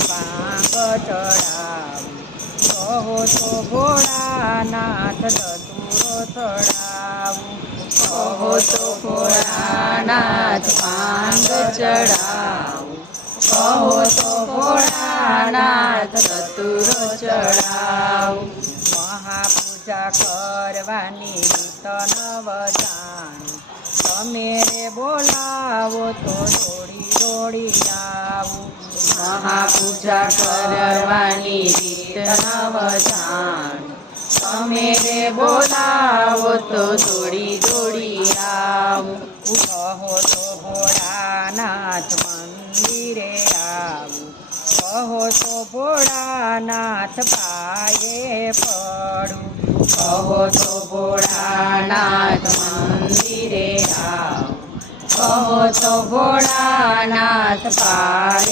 ભાંગ ચડાવું કહો તો ભોળાનાથ ધતુરો ચડાવું કહો તો ભોળાનાથ ભાંગ ચડાવું કહો તો ભોળાનાથ ધતુરો ચડાવું મહાપૂજા કરવાની રીત નવ જાણી તમે રે બોલાવો તો દોડી દોડી આવું મહાપૂજા કરવાની રીત નવ જાણ તમે રે બોલાવો તો દોડી દોડી આવું કહો તો ભોળાનાથ મંદિરે આવું કહો તો ભોળાનાથ પાયે પડું કહો તો ભોળાનાથ મંદિરે આવું કહો તો ભોળાનાથ પાયે